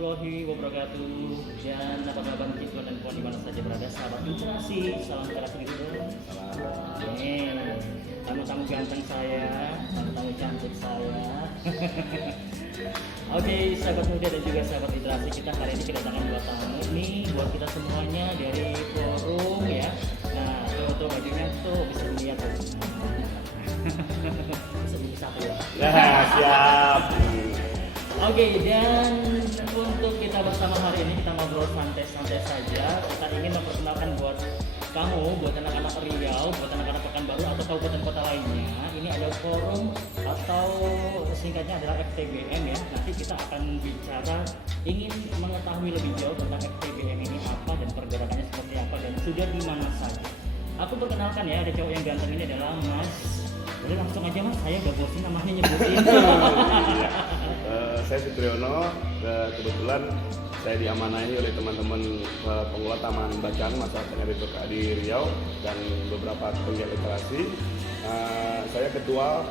warahmatullahi wabarakatuh. Dan apa kabar kita dan puan di mana saja berada, sahabat literasi. Salam terasi dulu. Tamu-tamu ganteng saya, tamu cantik saya. Oke, sahabat muda dan juga sahabat literasi, kita hari ini kedatangan dua tamu nih buat kita semuanya dari forum ya. Nah, tuh bajunya tuh bisa dilihat tuh. Bisa ya. Ya, siap. Oke, dan untuk kita bersama hari ini kita ngobrol santai-santai saja. Kita ingin memperkenalkan buat kamu, buat anak-anak Riau, buat anak-anak Pekanbaru atau kabupaten kota lainnya. Ini ada forum atau singkatnya adalah FTBM ya. Nanti kita akan bicara, ingin mengetahui lebih jauh tentang FTBM ini apa dan pergerakannya seperti apa dan sudah di mana saja. Aku perkenalkan ya, ada cowok yang ganteng ini adalah Mas. Udah langsung aja Mas, saya gak bosin namanya nyebutin. Saya Fitriono, kebetulan saya diamanahi oleh teman-teman pengelola Taman Bacaan Masyarakat RPK di Riau dan beberapa penggiat literasi. Saya ketua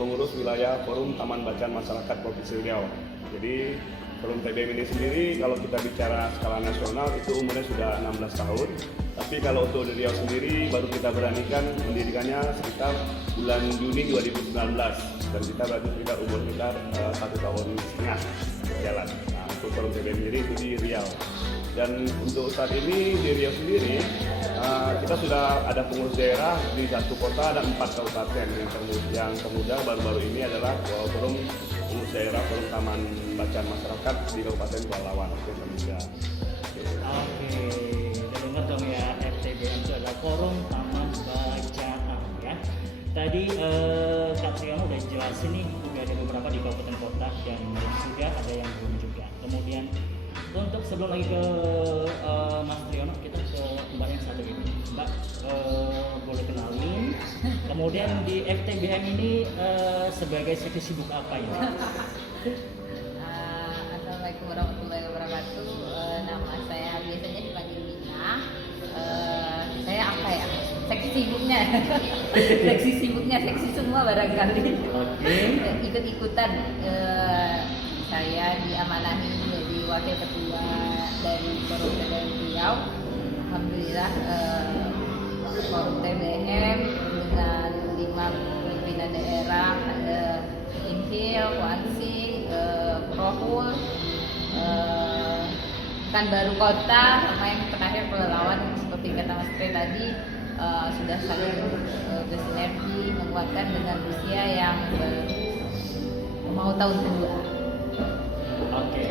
pengurus wilayah Forum Taman Bacaan Masyarakat Provinsi Riau. Jadi Forum TBM ini sendiri kalau kita bicara skala nasional itu umurnya sudah 16 tahun. Tapi kalau untuk di Riau sendiri baru kita beranikan mendirikannya sekitar bulan Juni 2019 dan kita berarti sekitar umur kita 1,5 tahun berjalan. Nah, untuk Forum TBM sendiri itu di Riau. Dan untuk saat ini di Riau sendiri kita sudah ada pengurus daerah di satu kota, ada 4 kabupaten. Yang kemudian baru-baru ini adalah Forum pengurus daerah Forum Taman Bacaan Masyarakat di Kabupaten Pelalawan, Indonesia. Oke, udah dengar dong ya, FTBM itu adalah Forum Taman Bacaan ya. Tadi Kak Triyono udah jelasin nih, udah ada beberapa di kabupaten kota dan sudah ada yang belum juga. Kemudian untuk sebelum lagi ke Mas Triyono, kita ke Mbak yang satu ini. Mbak boleh kenalin. Kemudian di FTBM ini sebagai seksi sibuk apa ini? Assalamualaikum warahmatullahi wabarakatuh. Nama saya biasanya dipanggil Mina. Saya apa ya? Seksi sibuknya, seksi semua barangkali. Oke. Ikut-ikutan. Saya diamanahi menjadi wakil ketua dari Forum TBM Riau. Alhamdulillah Forum TBM dengan 5 pimpinan daerah, ada Inhil, Wansing, Prohul, Pekanbaru Kota, sama yang terakhir Pelalawan seperti kata Mas Pre tadi sudah saling bersinergi menguatkan dengan usia yang baru mau tahun kedua. Oke.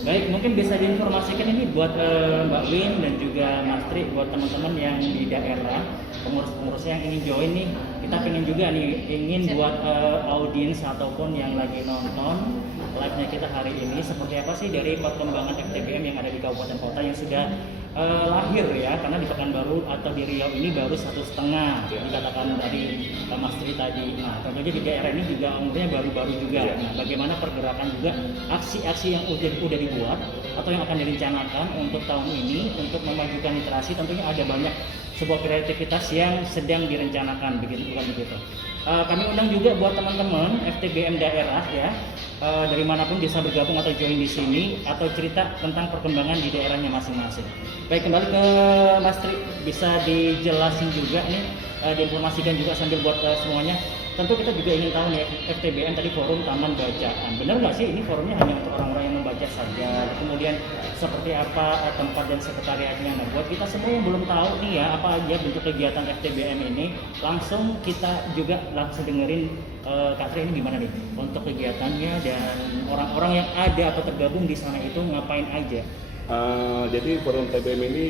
Baik, mungkin bisa diinformasikan ini buat Mbak Win dan juga Mas Tri, buat teman-teman yang di daerah, pengurus-pengurusnya yang ingin join nih. Kita pengen juga nih, ingin buat audiens ataupun yang lagi nonton live-nya kita hari ini, seperti apa sih dari perkembangan FTBM yang ada di kabupaten kota yang sudah lahir ya, karena di Pekanbaru atau di Riau ini baru 1,5 dikatakan dari Mas Tri tadi. Nah, tentunya di daerah ini juga umurnya baru-baru juga. Nah, bagaimana pergerakan juga aksi-aksi yang udah dibuat atau yang akan direncanakan untuk tahun ini untuk memajukan literasi, tentunya ada banyak sebuah kreativitas yang sedang direncanakan, begitu bukan begitu. Kami undang juga buat teman-teman FTBM daerah ya, dari manapun bisa bergabung atau join di sini atau cerita tentang perkembangan di daerahnya masing-masing. Baik, kembali ke Mas Tri, bisa dijelasin juga nih, diinformasikan juga sambil buat semuanya. Tentu kita juga ingin tahu nih, FTBM tadi Forum Taman Bacaan. Benar nggak sih ini forumnya hanya untuk orang-orang yang membaca saja? Kemudian seperti apa tempat dan sekretariatnya? Nah, buat kita semua yang belum tahu nih ya, apa aja bentuk kegiatan FTBM ini, langsung kita juga langsung dengerin Kak Tri ini gimana nih untuk kegiatannya dan orang-orang yang ada atau tergabung di sana itu ngapain aja? Jadi Forum TBM ini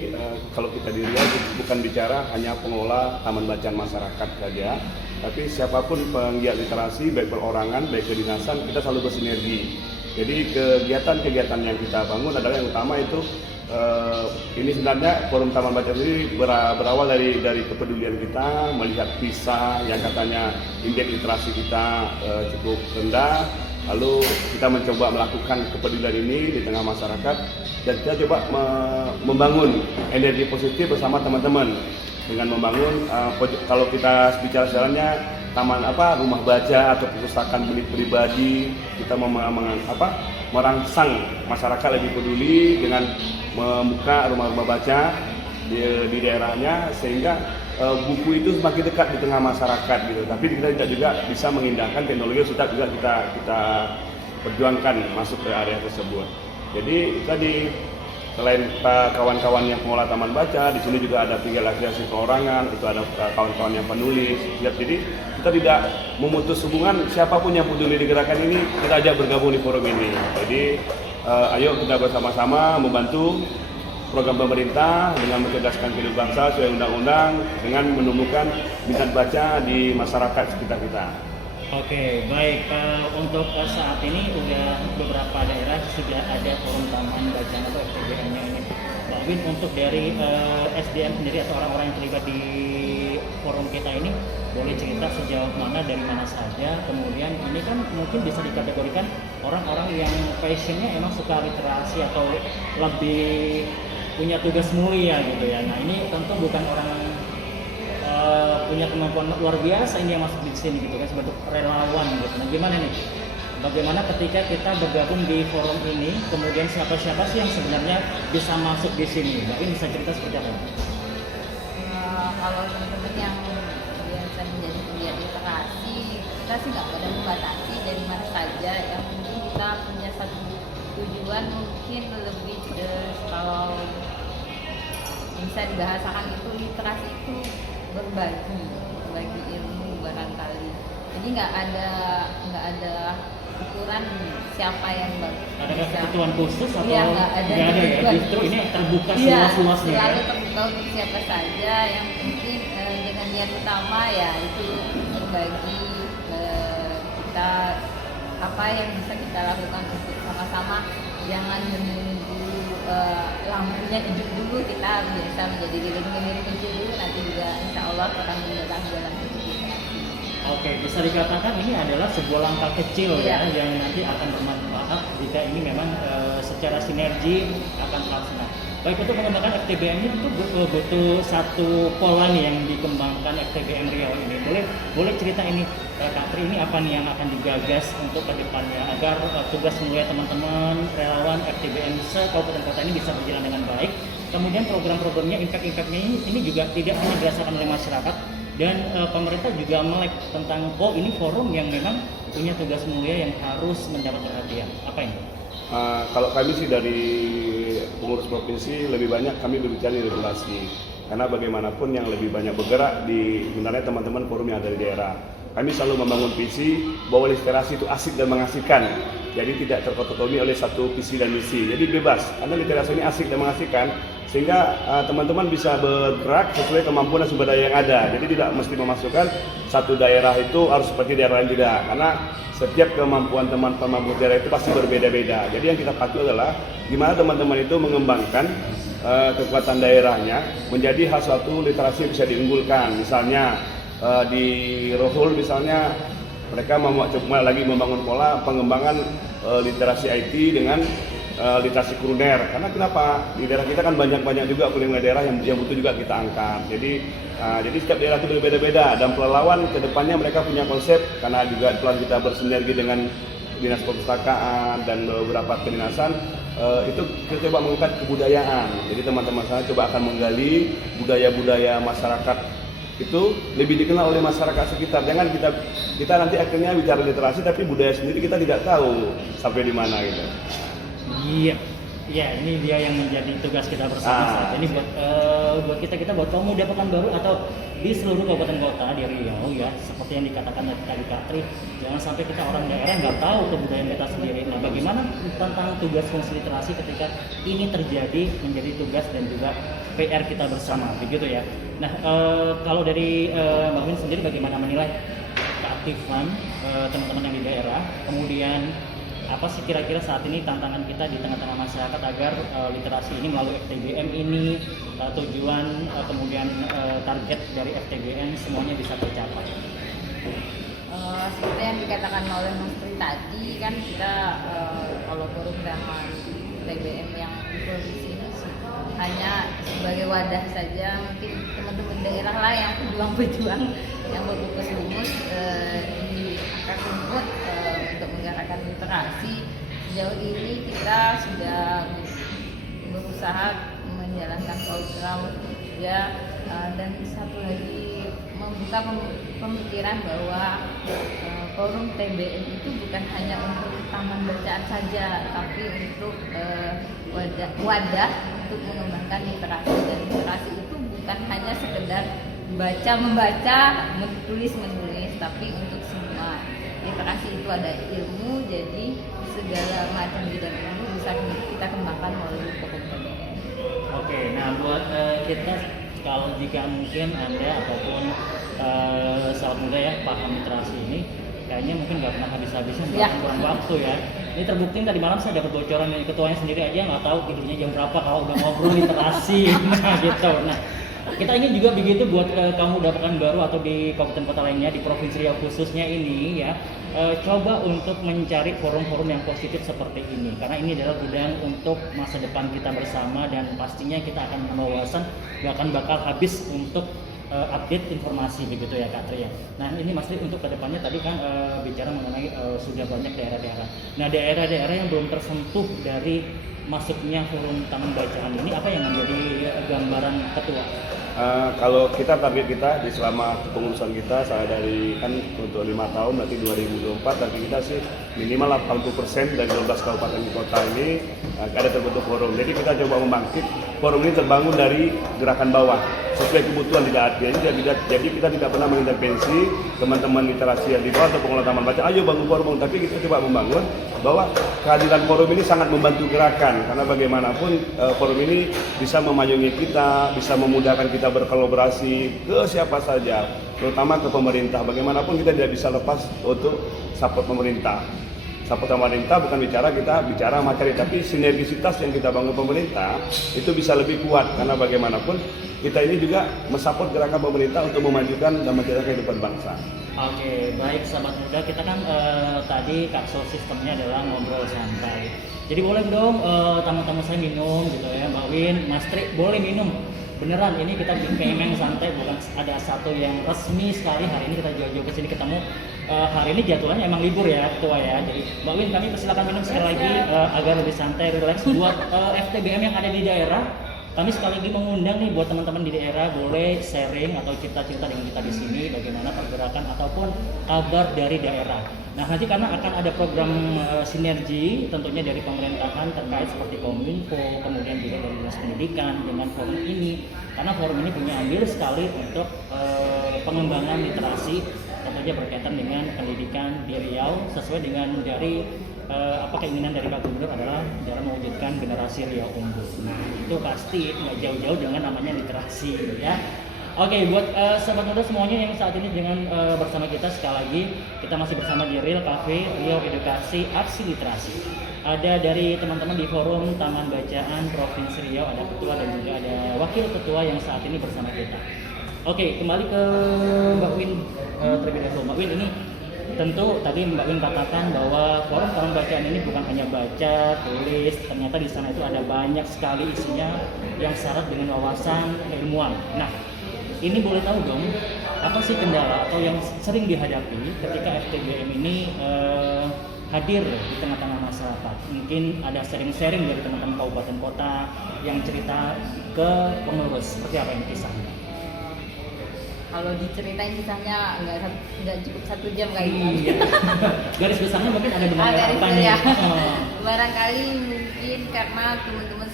kalau kita di Riau bukan bicara hanya pengelola taman bacaan masyarakat saja, tapi siapapun penggiat literasi, baik perorangan, baik kedinasan, kita selalu bersinergi. Jadi kegiatan-kegiatan yang kita bangun adalah yang utama itu ini sebenarnya Forum Taman Bacaan ini berawal dari kepedulian kita melihat PISA yang katanya indeks literasi kita cukup rendah. Lalu kita mencoba melakukan kepedulian ini di tengah masyarakat dan kita coba membangun energi positif bersama teman-teman dengan membangun kalau kita bicara sejarahnya taman rumah baca atau perpustakaan milik pribadi. Kita merangsang masyarakat lebih peduli dengan membuka rumah-rumah baca di daerahnya, sehingga buku itu semakin dekat di tengah masyarakat gitu. Tapi kita tidak juga bisa mengindahkan teknologi sudah juga kita perjuangkan masuk ke area tersebut. Jadi tadi selain kawan-kawan yang pengelola taman baca, di sini juga ada tiga asosiasi perorangan, itu ada kawan-kawan yang penulis. Jadi kita tidak memutus hubungan, siapapun yang peduli di gerakan ini kita ajak bergabung di forum ini. Jadi ayo kita bersama-sama membantu program pemerintah dengan mencerdaskan kehidupan bangsa sesuai undang-undang dengan menumbuhkan minat baca di masyarakat sekitar kita. Oke, baik. Untuk saat ini udah beberapa daerah sudah ada forum taman bacaan atau FTBM-nya ini. Pak Win, untuk dari SDM sendiri atau orang-orang yang terlibat di forum kita ini, boleh cerita sejauh mana, dari mana saja. Kemudian ini kan mungkin bisa dikategorikan orang-orang yang passionnya emang suka literasi atau lebih punya tugas mulia gitu ya. Nah ini tentu bukan orang punya kemampuan luar biasa ini yang masuk di sini gitu kan, sebagai relawan gitu. Nah gimana nih, bagaimana ketika kita bergabung di forum ini, kemudian siapa-siapa sih yang sebenarnya bisa masuk di sini? Mungkin bisa cerita seperti apa? Kalau teman-teman yang biasa menjadi pegiat literasi, kita sih nggak ada membatasi dari mana saja. Yang penting kita punya satu tujuan, mungkin lebih kalau bisa dibahasakan itu literasi itu berbagi ilmu barangkali. Jadi nggak ada ukuran siapa yang ada bisa. kebutuhan khusus atau ya, nggak ada ya? Justru ini terbuka ya, seluas-luasnya. Selalu terbuka untuk siapa saja. Yang penting dengan niat utama ya itu berbagi kita apa yang bisa kita lakukan untuk sama-sama. Jangan menunggu lampunya hidup dulu, kita biasa menjadi diri kecil dulu, nanti juga insya Allah akan mendalam jalan hidup kita. Oke, bisa dikatakan ini adalah sebuah langkah kecil ya yang nanti akan bermanfaat jika ini memang secara sinergi akan terlaksana. Baik, untuk mengembangkan FTBM ini itu butuh satu pola nih yang dikembangkan FTBM Riau ini. Boleh cerita ini Kak Tri, ini apa nih yang akan digagas untuk ke depannya agar tugas mulia teman-teman relawan FTBM se-kabupaten kota ini bisa berjalan dengan baik. Kemudian program-programnya, impact-impactnya ini juga tidak hanya dirasakan oleh masyarakat, dan pemerintah juga melek tentang ini forum yang memang punya tugas mulia yang harus mendapat perhatian. Apa ini? Kalau kami sih dari pengurus provinsi lebih banyak kami berbicara di regulasi, karena bagaimanapun yang lebih banyak bergerak di sebenarnya teman-teman forum yang ada di daerah. Kami selalu membangun visi bahwa literasi itu asik dan mengasihkan, jadi tidak terkotomi oleh satu visi dan misi. Jadi bebas, karena literasi ini asik dan mengasihkan, sehingga teman-teman bisa bergerak sesuai kemampuan dan sumber daya yang ada. Jadi tidak mesti memasukkan satu daerah itu harus seperti daerah lain, tidak, karena setiap kemampuan teman-teman daerah itu pasti berbeda-beda. Jadi yang kita pakai adalah gimana teman-teman itu mengembangkan kekuatan daerahnya menjadi suatu literasi yang bisa diunggulkan. Misalnya di Rohul misalnya mereka coba lagi membangun pola pengembangan literasi IT dengan literasi kuliner. Karena kenapa? Di daerah kita kan banyak juga kuliner daerah yang butuh juga kita angkat. Jadi setiap daerah itu berbeda-beda, dan pelalawan kedepannya mereka punya konsep, karena juga telah kita bersinergi dengan dinas perpustakaan dan beberapa kedinasan, itu kita coba mengangkat kebudayaan. Jadi teman-teman saya coba akan menggali budaya-budaya masyarakat itu lebih dikenal oleh masyarakat sekitar. Jangan kita nanti akhirnya bicara literasi tapi budaya sendiri kita tidak tahu sampai di mana gitu. Iya, ini dia yang menjadi tugas kita bersama. Ini buat kita buat kaum muda Pekanbaru atau di seluruh kabupaten kota di Riau ya, seperti yang dikatakan tadi Kak Tri, jangan sampai kita orang daerah nggak tahu kebudayaan kita sendiri. Nah, bagaimana tentang tugas fungsi literasi ketika ini terjadi menjadi tugas dan juga PR kita bersama, begitu ya. Nah, kalau dari Mbak Win sendiri bagaimana menilai keaktifan teman-teman yang di daerah, kemudian apa sih kira-kira saat ini tantangan kita di tengah-tengah masyarakat agar literasi ini melalui FTBM ini tujuan kemudian target dari FTBM semuanya bisa tercapai? Seperti yang dikatakan oleh Mas Tri tadi kan kita kalau forum TBM yang diproduksi ini hanya sebagai wadah saja. Mungkin teman-teman daerah lah yang pejuang-pejuang yang berfokus lumus di akar rumput untuk menggerakkan literasi. Sejauh ini kita sudah berusaha menjalankan program ya, dan satu lagi membuka pemikiran bahwa forum TBM itu bukan hanya untuk taman bacaan saja, tapi untuk wadah untuk mengembangkan literasi. Dan literasi itu bukan hanya sekedar membaca, menulis, tapi untuk semua. Literasi itu ada ilmu, jadi segala macam bidang ilmu bisa kita kembangkan melalui forum TBM. Oke, nah buat kita, kalau jika mungkin Anda ataupun sahabat muda ya paham literasi ini, kayaknya mungkin nggak pernah habis-habisnya buang waktu ya. Ini terbukti tadi malam saya dapat bocoran dari ketuanya sendiri aja nggak tahu tidurnya jam berapa kalau udah ngobrol literasi. Nah gitu. Nah kita ingin juga begitu buat kamu dapatkan baru atau di kabupaten kota lainnya di Provinsi Riau khususnya ini ya, coba untuk mencari forum-forum yang positif seperti ini, karena ini adalah gudang untuk masa depan kita bersama dan pastinya kita akan menambah wawasan, gak akan bakal habis untuk update informasi begitu ya Kak Tri ya. Nah ini Mas Tri untuk kedepannya tadi kan bicara mengenai sudah banyak daerah-daerah. Nah daerah-daerah yang belum tersentuh dari masuknya forum taman bacaan ini, apa yang menjadi gambaran ketua? Kalau target kita di selama kepengurusan kita, saya dari kan untuk 5 tahun nanti 2024, target kita sih minimal 80% dari 12 kabupaten kota ini ada terbentuk forum. Jadi kita coba membangkit forum ini terbangun dari gerakan bawah sesuai kebutuhan tidak ada. Jadi kita tidak pernah mengintervensi teman-teman literasi yang di bawah atau pengelola taman baca, ayo bangun forum, tapi kita coba membangun bahwa kehadiran forum ini sangat membantu gerakan, karena bagaimanapun forum ini bisa memayungi kita, bisa memudahkan kita berkolaborasi ke siapa saja, terutama ke pemerintah. Bagaimanapun kita tidak bisa lepas untuk support pemerintah. Support pemerintah bukan kita bicara materi, tapi sinergisitas yang kita bangun pemerintah itu bisa lebih kuat, karena bagaimanapun kita ini juga mensupport gerakan pemerintah untuk memajukan dan menjaga kehidupan bangsa. Oke, baik sahabat muda, kita kan tadi Kakso sistemnya adalah ngobrol santai. Jadi boleh dong tamu-tamu saya minum gitu ya, Mbak Win, Mas Tri boleh minum. Beneran ini kita bikin santai, bukan ada satu yang resmi sekali. Hari ini kita jauh-jauh ke sini ketemu. Hari ini jadwalnya emang libur ya ketua ya. Jadi Mbak Win, kami persilakan minum sekali lagi agar lebih santai, relax buat FTBM yang ada di daerah. Kami sekali lagi mengundang nih buat teman-teman di daerah, boleh sharing atau cerita-cerita dengan kita di sini bagaimana pergerakan ataupun kabar dari daerah. Nah nanti karena akan ada program sinergi tentunya dari pemerintahan terkait seperti Kominfo, kemudian juga dari Dinas Pendidikan dengan forum ini, karena forum ini punya andil sekali untuk pengembangan literasi, tentunya berkaitan dengan pendidikan di Riau sesuai dengan dari keinginan dari Pak Gubernur adalah dalam mewujudkan generasi Riau unggul. Nah itu pasti nggak jauh-jauh dengan namanya literasi ya. Oke, buat sahabat muda semuanya yang saat ini dengan bersama kita, sekali lagi kita masih bersama di Real Cafe Riau Edukasi Aksi Literasi. Ada dari teman-teman di forum Taman Bacaan Provinsi Riau, ada ketua dan juga ada wakil ketua yang saat ini bersama kita. Oke, kembali ke Mbak Win terlebih dahulu. Mbak Win, ini tentu tadi Mbak Win katakan bahwa forum taman bacaan ini bukan hanya baca, tulis, ternyata di sana itu ada banyak sekali isinya yang syarat dengan wawasan ilmuwan. Nah, ini boleh tahu dong, apa sih kendala atau yang sering dihadapi ketika FTBM ini hadir di tengah-tengah masyarakat? Mungkin ada sharing-sharing dari teman-teman kabupaten kota yang cerita ke pengurus, seperti apa yang kisahnya? Kalau diceritain kisahnya nggak cukup 1 jam kayak gitu. Garis besarnya mungkin ada di mana? Ya. Barangkali mungkin karena teman-teman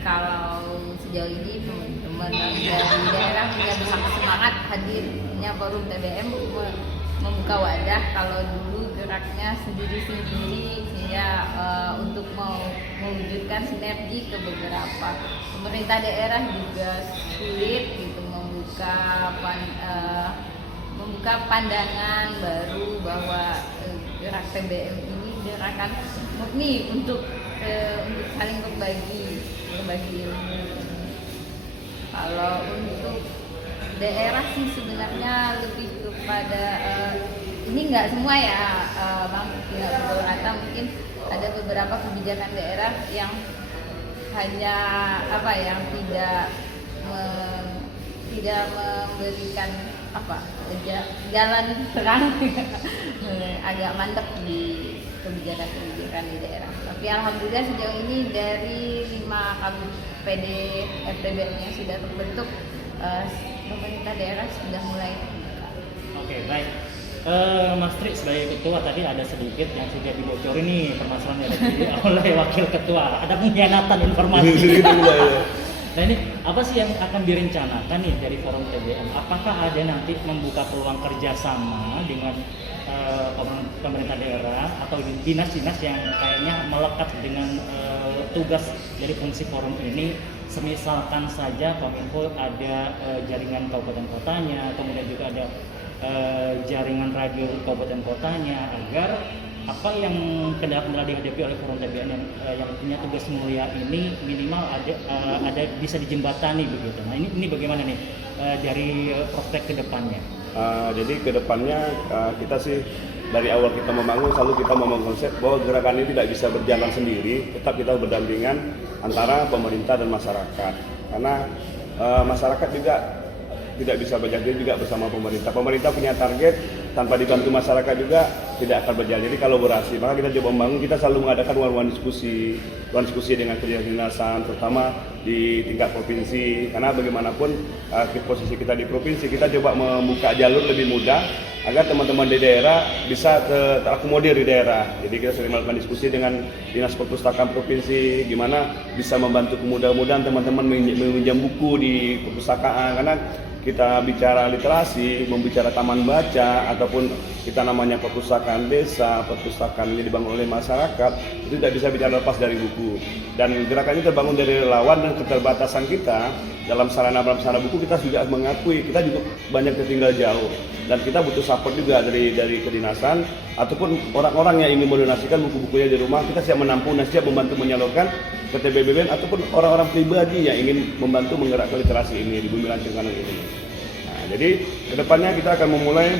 kalau sejauh ini teman-teman dari daerah punya sangat semangat hadirnya forum TBM membuka wadah. Kalau dulu geraknya sendiri-sendiri sehingga untuk mewujudkan sinergi ke beberapa pemerintah daerah juga sulit gitu membuka pandangan baru bahwa gerak TBM ini gerakan murni untuk saling berbagi ilmu. Kalau untuk daerah sih sebenarnya lebih kepada ini nggak semua ya, Bang, tidak pukul rata. Mungkin ada beberapa kebijakan daerah yang hanya yang tidak memberikan jalan terang agak mandek di kebijakan di daerah. Tapi alhamdulillah sejauh ini dari 5 KPD FTBM yang sudah terbentuk, pemerintah daerah sudah mulai. Oke, baik. Mas Tri sebagai ketua tadi ada sedikit yang sudah dibocorin nih permasalahan yang tadi oleh wakil ketua. Ada pengkhianatan informasi. Nah ini apa sih yang akan direncanakan nih dari forum TBM? Apakah ada nanti membuka peluang kerjasama dengan pemerintah daerah atau dinas-dinas yang kayaknya melekat dengan tugas dari fungsi forum ini? Semisalkan saja Kominfo ada jaringan kabupaten kotanya, kemudian juga ada jaringan radio kabupaten kotanya, agar apa yang kendala dihadapi oleh forum TBM yang punya tugas mulia ini minimal ada bisa dijembatani begitu. Nah ini bagaimana nih dari prospek kedepannya? Jadi kedepannya kita sih dari awal kita membangun selalu kita membangun konsep bahwa gerakan ini tidak bisa berjalan sendiri, tetap kita berdampingan antara pemerintah dan masyarakat. Karena masyarakat juga tidak bisa berjalan juga bersama pemerintah. Pemerintah punya target, tanpa dibantu masyarakat juga tidak akan berjalan. Jadi kolaborasi. Maka kita coba membangun, kita selalu mengadakan ruang diskusi dengan kedinasan, terutama di tingkat provinsi. Karena bagaimanapun posisi kita di provinsi, kita coba membuka jalur lebih mudah agar teman-teman di daerah bisa terakomodir di daerah. Jadi kita sering melakukan diskusi dengan dinas perpustakaan provinsi, gimana bisa membantu kemudahan-mudahan teman-teman meminjam buku di perpustakaan. Karena kita bicara literasi, membicara taman baca, ataupun kita namanya perpustakaan desa, perpustakaan ini dibangun oleh masyarakat, itu tidak bisa bicara lepas dari buku. Dan gerakan ini terbangun dari relawan dan keterbatasan kita dalam sarana buku. Kita juga mengakui kita juga banyak tertinggal jauh, dan kita butuh support juga dari kedinasan ataupun orang-orang yang ingin mendonasikan buku-bukunya di rumah. Kita siap menampung dan siap membantu menyalurkan ke TBBM ataupun orang-orang pribadi yang ingin membantu menggerakkan literasi ini di Bumi Lancung Kanan ini. Nah, jadi kedepannya kita akan memulai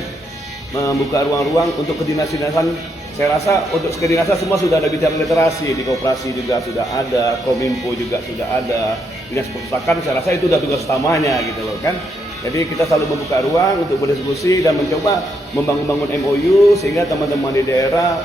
membuka ruang-ruang untuk kedinasan. Saya rasa untuk kedinasan semua sudah ada bicara literasi, di koperasi juga sudah ada, Kominfo juga sudah ada, dinas perpustakaan. Saya rasa itu sudah tugas utamanya gitu loh kan. Jadi kita selalu membuka ruang untuk berdiskusi dan mencoba membangun MOU sehingga teman-teman di daerah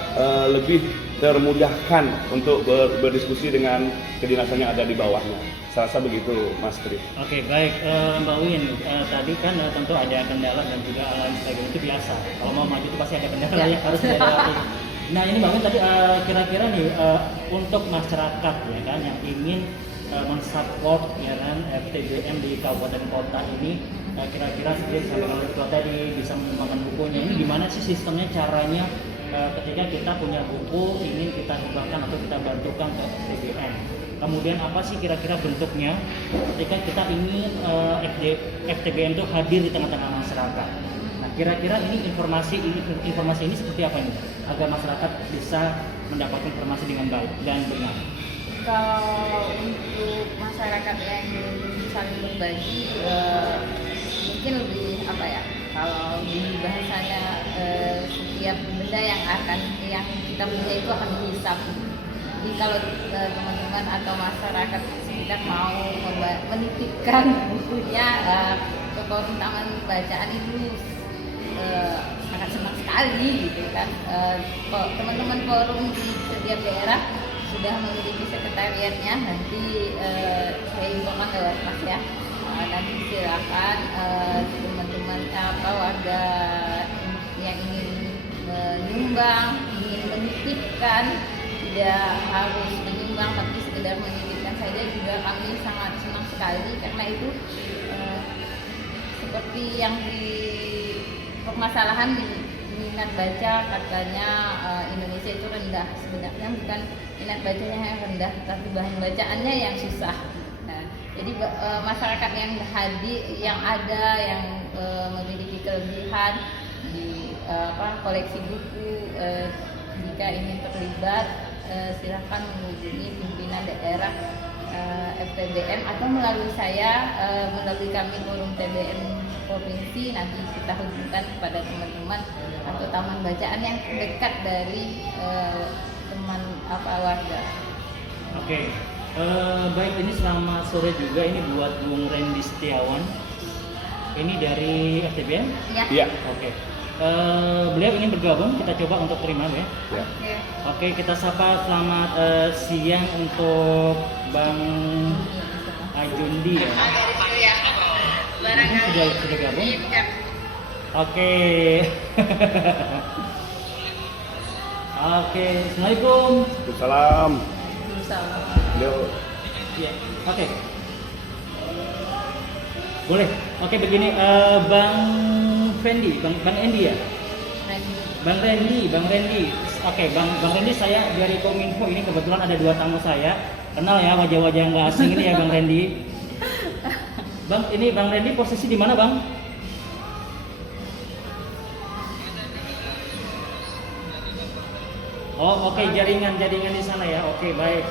lebih termudahkan untuk berdiskusi dengan kedinasan yang ada di bawahnya. Saya rasa begitu, Mas Tri. Oke, baik, Mbak Win. Tadi kan tentu ada kendala dan juga lain sebagainya, itu biasa. Kalau mau maju itu pasti ada kendala yang harus dihadapi. Nah ini Mbak Win tadi kira-kira nih untuk masyarakat ya kan yang ingin mensupport ya kan FTBM di kabupaten kota ini, kira-kira seperti disampaikan oleh ketua tadi bisa mengembangkan bukunya. Ini gimana sih sistemnya, caranya ketika kita punya buku ingin kita hibahkan atau kita bantukan ke FTBM? Kemudian apa sih kira-kira bentuknya ketika kita ingin FTBM itu hadir di tengah-tengah masyarakat? Nah kira-kira ini informasi ini seperti apa nih agar masyarakat bisa mendapatkan informasi dengan baik dan benar? Kalau untuk masyarakat yang saling berbagi, mungkin lebih kalau di bahasanya setiap benda yang kita punya itu akan dihisap. Jadi kalau teman-teman atau masyarakat sekitar mau menitipkan bukunya ke forum taman bacaan itu sangat senang sekali gitu kan. Teman-teman forum di setiap daerah sudah memiliki sekretariatnya, nanti saya infokan lewat Mas ya. Nanti silakan teman-teman warga yang ingin menyumbang, ingin menitipkan, tidak harus menyumbang tapi sekedar menitipkan saja juga kami sangat senang sekali, karena itu seperti yang di permasalahan minat baca katanya Indonesia itu rendah. Sebenarnya bukan minat bacanya yang rendah, tapi bahan bacaannya yang susah. Nah, jadi masyarakat yang memiliki kelebihan di koleksi buku, jika ingin terlibat silahkan menghubungi pimpinan daerah FTBM atau melalui saya, melalui kami forum TBM provinsi, nanti kita hubungkan kepada teman-teman atau taman bacaan yang dekat dari teman warga. Oke. Baik, ini selamat sore juga ini buat Bung Randy Setiawan. Ini dari FTBM? Ya. Iya. Oke. Beliau ingin bergabung, kita coba untuk terima ya. Ya. Oke, kita sapa selamat siang untuk Bang Ajundi ya. Mungkin sudah gabung. Oke. Oke, Assalamualaikum. Salam. Salam. Beliau Ya, oke. Boleh. Oke, begini Bang Fendi, Bang Endi ya? Bang Randy. Oke, Bang Randy, saya dari Kominfo ini kebetulan ada 2 tamu saya. Kenal ya wajah-wajah yang nggak asing ini ya Bang Randy. Bang, ini Bang Randy posisi di mana, Bang? Oh, oke, jaringan di sana ya. Oke, baik.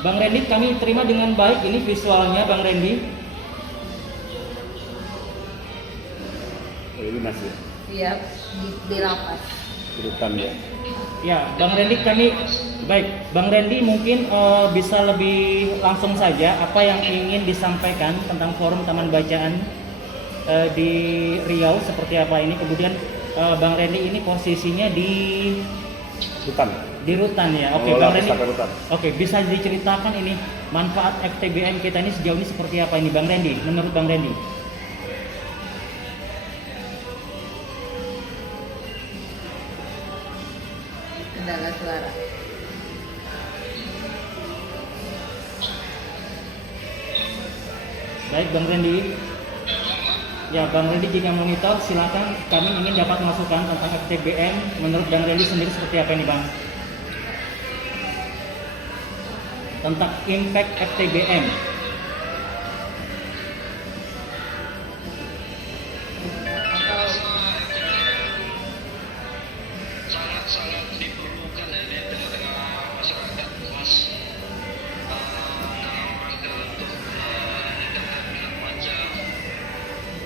Bang Randy, kami terima dengan baik ini visualnya, Bang Randy. ini masih Iya, di lapas. urutan ya. Ya, Bang Randy, kami baik. Bang Randy mungkin bisa lebih langsung saja apa yang ingin disampaikan tentang forum Taman Bacaan di Riau seperti apa ini. Kemudian Bang Randy ini posisinya di rutan ya. Oke, Bang Randy. Oke, bisa diceritakan ini manfaat FTBM kita ini sejauh ini seperti apa ini, Bang Randy? Menurut Bang Randy? Kendala suara. Baik, Bang Randy. Ya, Bang Randy jika monitor silakan, kami ingin dapat masukan tentang FTBM. Menurut Bang Randy sendiri seperti apa ini, Bang? Tentang impact FTBM. Sangat-sangat diperlukan ya di tengah-tengah masyarakat, Mas. Dalam rangka untuk meningkatkan minat baca.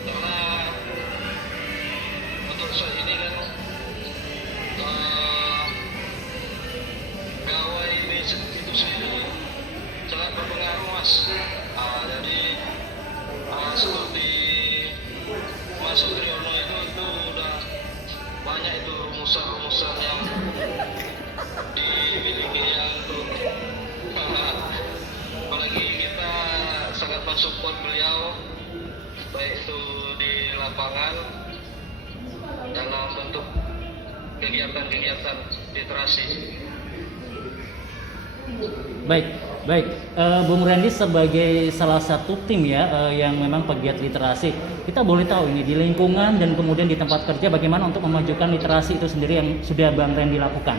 Karena untuk saat ini kan gawai ini itu sendiri sangat berpengaruh, Mas. Jadi seperti Mas Sutriyono itu udah banyak itu rumusan-rumusan yang dimiliki yang untuk apalagi kita sangat mensupport beliau baik itu di lapangan dalam bentuk kegiatan-kegiatan literasi. Baik. Bung Randy sebagai salah satu tim ya yang memang pegiat literasi, kita boleh tahu ini di lingkungan dan kemudian di tempat kerja bagaimana untuk memajukan literasi itu sendiri yang sudah Bang Randy lakukan.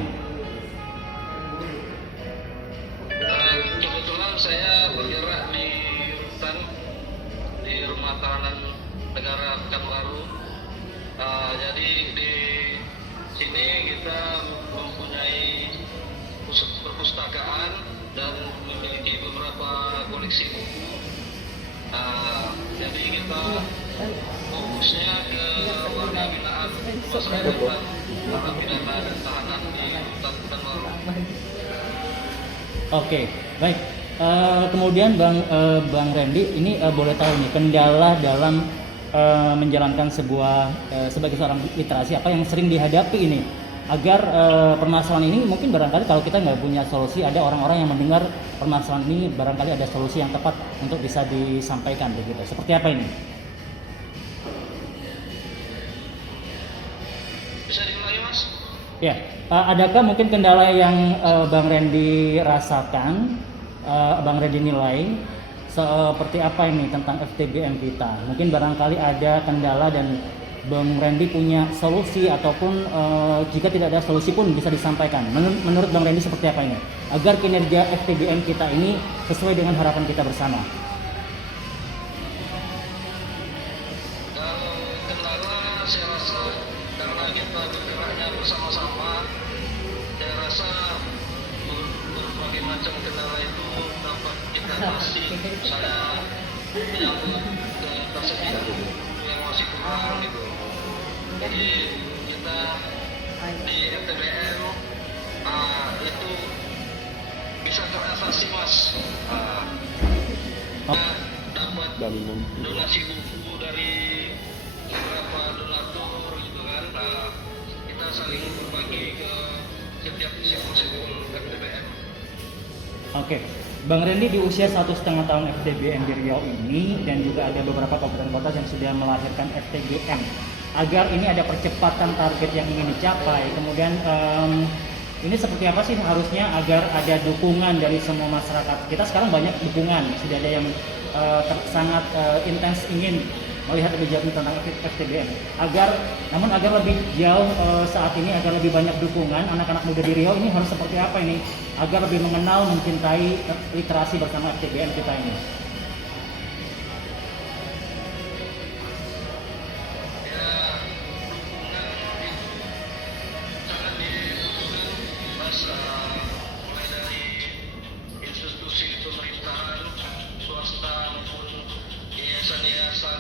Kebetulan saya bergerak di rutan di Rumah Tahanan Negara Pekanbaru. Jadi di sini kita mempunyai perpustakaan dan memiliki beberapa koleksi buku. Jadi kita fokusnya ke warga binaan masyarakat narapidana dan tahanan di rutan Pekanbaru. Oke, baik. Kemudian Bang Randy ini boleh tahu nih kendala dalam menjalankan sebuah sebagai seorang literasi apa yang sering dihadapi ini agar permasalahan ini mungkin barangkali kalau kita nggak punya solusi, ada orang-orang yang mendengar permasalahan ini barangkali ada solusi yang tepat untuk bisa disampaikan begitu. Seperti apa ini? Bisa diulangi, Mas? Ya, adakah mungkin kendala yang Bang Randy rasakan, Bang Randy nilai seperti apa ini tentang FTBM kita? Mungkin barangkali ada kendala dan Bang Randy punya solusi ataupun jika tidak ada solusi pun bisa disampaikan. Menurut Bang Randy seperti apa ini? Agar kinerja FTBM kita ini sesuai dengan harapan kita bersama. Kalau kendala saya rasa karena kita bergeraknya bersama-sama, saya rasa berbagai macam kendala itu dapat kita atasi. Saya menyambut tersebut yang masih kurang gitu. Jadi kita di FTBM itu bisa teratasi mas. Kita dapat donasi buku dari beberapa donatur gitu kan. Kita saling berbagi ke setiap simpul-simpul FTBM. Oke, Bang Randy di usia 1,5 tahun FTBM di Riau ini dan juga ada beberapa kabupaten kota yang sudah melahirkan FTBM. Agar ini ada percepatan target yang ingin dicapai, kemudian ini seperti apa sih harusnya agar ada dukungan dari semua masyarakat? Kita sekarang banyak dukungan, sudah ada yang sangat intens ingin melihat lebih jauh tentang FTBM. Namun agar lebih jauh saat ini, agar lebih banyak dukungan, anak-anak muda di Riau ini harus seperti apa ini? Agar lebih mengenal, mencintai literasi bersama FTBM kita ini. Mulai dari institusi pemerintahan, swasta maupun yayasan-yayasan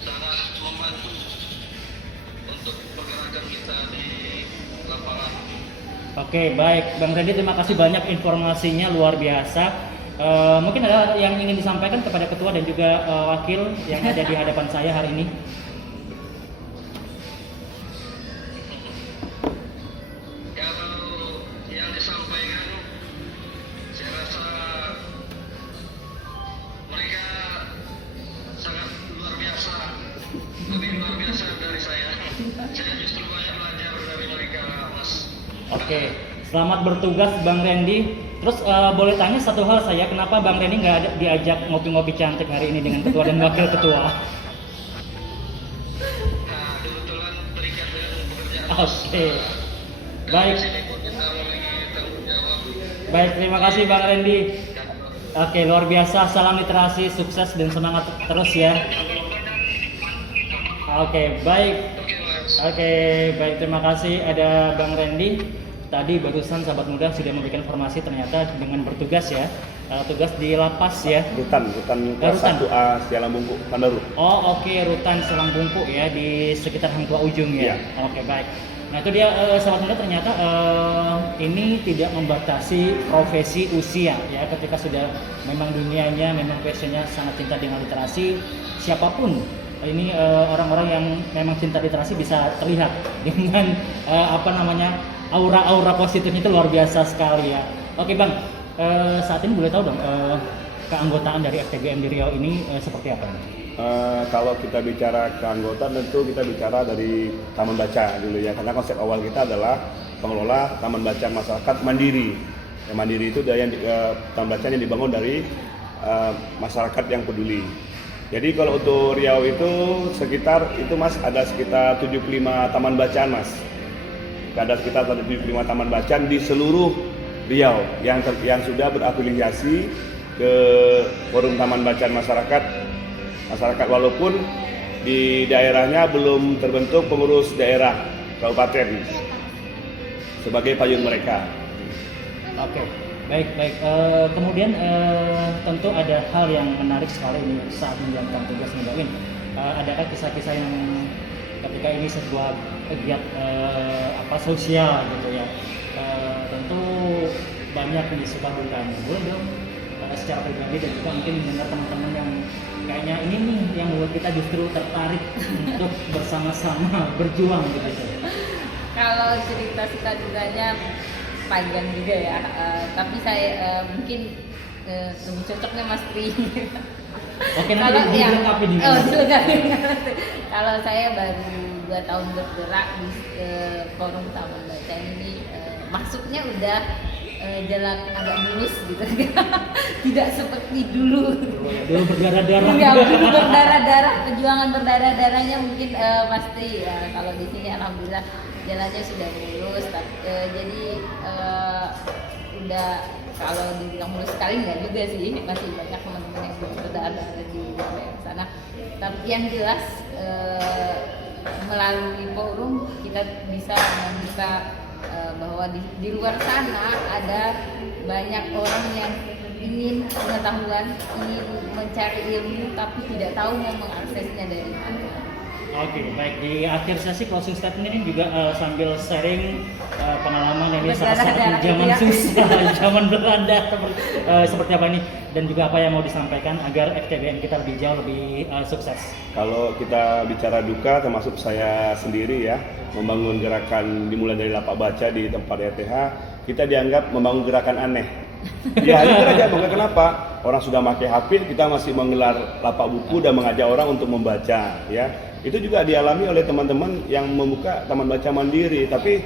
sangat membantu untuk pergerakan kita di lapangan. Oke, baik, Bang Randy, terima kasih banyak informasinya, luar biasa. Mungkin ada yang ingin disampaikan kepada ketua dan juga wakil yang ada di hadapan saya hari ini. Kalau yang disampaikan, saya rasa mereka sangat luar biasa, lebih luar biasa dari saya. Saya justru banyak belajar dari mereka, Mas. Oke, selamat bertugas Bang Randy. Terus boleh tanya satu hal saya, kenapa Bang Randy nggak diajak ngopi-ngopi cantik hari ini dengan ketua dan wakil ketua? Nah, kebetulan terikat dengan pekerjaan. Oke, baik. Di sini pun kita memiliki tanggung jawab. Baik, terima kasih Bang Randy. Oke, luar biasa, salam literasi, sukses dan semangat terus ya. Oke, baik. Oke, Mas. Oke, baik, terima kasih. Ada Bang Randy. Tadi barusan sahabat muda sudah memberikan informasi ternyata dengan bertugas ya, tugas di lapas ya. Rutan kelas Rutan. 1A Sialang Bungku, Pandaru. Oh oke, Rutan Sialang Bungku ya, di sekitar Hang Tua Ujung ya. Iya. Oke, baik. Nah itu dia sahabat muda, ternyata ini tidak membatasi profesi usia ya. Ketika sudah memang dunianya, memang passionnya sangat cinta dengan literasi, siapapun ini orang-orang yang memang cinta literasi bisa terlihat dengan aura-aura positif itu luar biasa sekali ya. Oke Bang, saat ini boleh tahu dong keanggotaan dari FTBM di Riau ini seperti apa? Kalau kita bicara keanggotaan, tentu kita bicara dari taman baca dulu ya, karena konsep awal kita adalah pengelola taman baca masyarakat mandiri. Yang mandiri itu taman baca yang dibangun dari masyarakat yang peduli. Jadi kalau untuk Riau itu ada sekitar 75 taman bacaan Mas. Ada sekitar 75 taman bacaan di seluruh Riau yang sudah berafiliasi ke Forum Taman Bacaan Masyarakat walaupun di daerahnya belum terbentuk pengurus daerah kabupaten sebagai payung mereka. Oke, baik. Kemudian tentu ada hal yang menarik sekali ini saat menjalankan tugas Mbak Win. Adakah kisah-kisah yang ketika ini sebuah kegiatan sosial gitu ya, tentu banyak yang disuka dukanya. Boleh dong secara pribadi dan juga mungkin mendengar teman-teman yang kayaknya ini nih yang membuat kita justru tertarik untuk bersama-sama berjuang gitu. Kalau cerita suka dukanya panjang juga ya, tapi saya mungkin lebih cocoknya Mas Tri. Oke, nanti dilengkapi di Kalau saya baru 2 tahun bergerak di forum Taman Baca ini, masuknya udah jalan agak mulus gitu. Tidak seperti dulu. Dulu berdarah-darah. Ya, berdarah-darah, perjuangan berdarah-darahnya mungkin pasti ya. Kalau di sini alhamdulillah jalannya sudah mulus. Jadi udah, kalau dibilang mulus sekali nggak juga sih, masih banyak teman-teman yang belum berdarah di daerah sana. Tapi yang jelas melalui forum kita bisa membuka bahwa bahwa di luar sana ada banyak orang yang ingin pengetahuan, ingin mencari ilmu tapi tidak tahu mau mengaksesnya dari mana. Oke, baik, di akhir sesi closing statement ini juga sambil sharing pengalaman ini saat Berdarah-darah zaman itu ya. susah, zaman Belanda seperti apa ini, dan juga apa yang mau disampaikan agar FTBN kita lebih jauh lebih sukses. Kalau kita bicara duka, termasuk saya sendiri ya, membangun gerakan dimulai dari lapak baca di tempat RTH, kita dianggap membangun gerakan aneh. Ya itu aja, bukan kenapa orang sudah pakai HP, kita masih menggelar lapak buku dan mengajak orang untuk membaca ya. Itu juga dialami oleh teman-teman yang membuka taman baca mandiri, tapi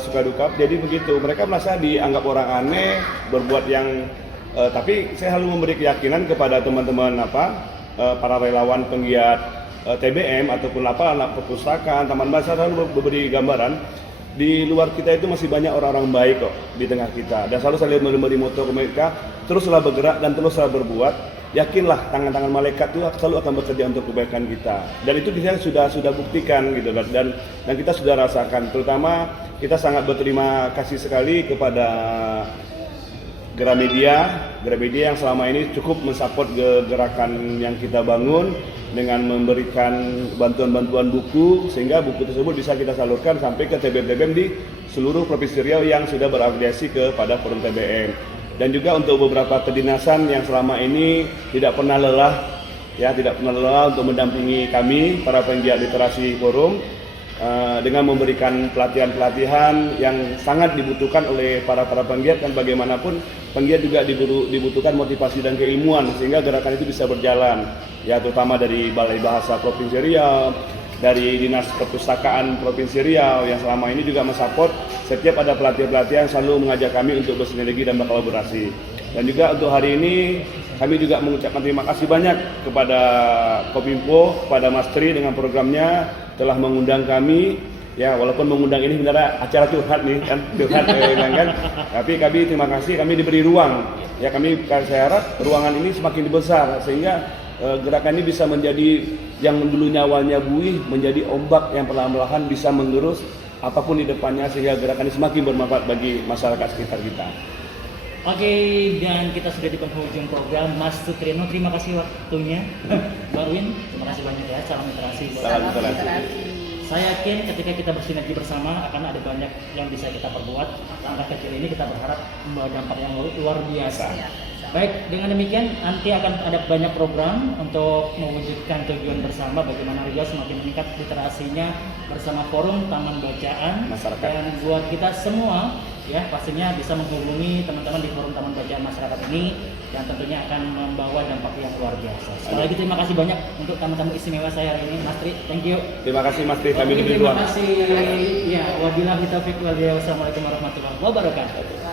suka duka jadi begitu. Mereka merasa dianggap orang aneh, berbuat yang tapi saya selalu memberi keyakinan kepada teman-teman para relawan penggiat TBM ataupun anak perpustakaan, taman baca, selalu memberi gambaran di luar kita itu masih banyak orang-orang baik kok di tengah kita, dan selalu saya memberi moto ke mereka, teruslah bergerak dan teruslah berbuat. Yakinlah tangan-tangan malaikat itu selalu akan bekerja untuk kebaikan kita, dan itu kita sudah buktikan gitu, dan kita sudah rasakan. Terutama kita sangat berterima kasih sekali kepada Gramedia yang selama ini cukup mensupport gerakan yang kita bangun dengan memberikan bantuan-bantuan buku, sehingga buku tersebut bisa kita salurkan sampai ke TBM di seluruh Provinsi Riau yang sudah berafiliasi kepada Forum TBM. Dan juga untuk beberapa kedinasan yang selama ini tidak pernah lelah untuk mendampingi kami para penggiat literasi forum dengan memberikan pelatihan-pelatihan yang sangat dibutuhkan oleh para penggiat, dan bagaimanapun penggiat juga dibutuhkan motivasi dan keilmuan sehingga gerakan itu bisa berjalan ya, terutama dari Balai Bahasa Provinsi Riau, dari Dinas Perpustakaan Provinsi Riau yang selama ini juga mensupport setiap ada pelatihan-pelatihan, selalu mengajak kami untuk bersinergi dan berkolaborasi. Dan juga untuk hari ini kami juga mengucapkan terima kasih banyak kepada Kominfo, kepada Mas Tri dengan programnya telah mengundang kami ya, walaupun mengundang ini sebenarnya acara curhat nih kan, tapi kami terima kasih, kami diberi ruang ya, saya harap ruangan ini semakin dibesar sehingga gerakan ini bisa menjadi yang dulunya awalnya buih menjadi ombak yang perlahan-lahan bisa menggerus apapun di depannya, sehingga gerakan ini semakin bermanfaat bagi masyarakat sekitar kita. Oke, dan kita sudah di penghujung program. Mas Sutrino, terima kasih waktunya. Mbak Win, terima kasih banyak ya. Salam literasi. Salam literasi. Saya yakin ketika kita bersinergi bersama akan ada banyak yang bisa kita perbuat. Langkah kecil ini kita berharap membawa dampak yang luar biasa. Baik, dengan demikian nanti akan ada banyak program untuk mewujudkan tujuan bersama bagaimana Riau semakin meningkat literasinya bersama Forum Taman Bacaan Masyarakat. Dan buat kita semua ya pastinya bisa menghubungi teman-teman di Forum Taman Bacaan Masyarakat ini yang tentunya akan membawa dampak yang luar biasa. Sekali lagi terima kasih banyak untuk tamu-tamu istimewa saya hari ini, Mas Tri. Thank you. Terima kasih Mas Tri, kami diberi Terima ruang. kasih. Ya, wabillahi taufiq wal hidayah. Wassalamualaikum warahmatullahi wabarakatuh.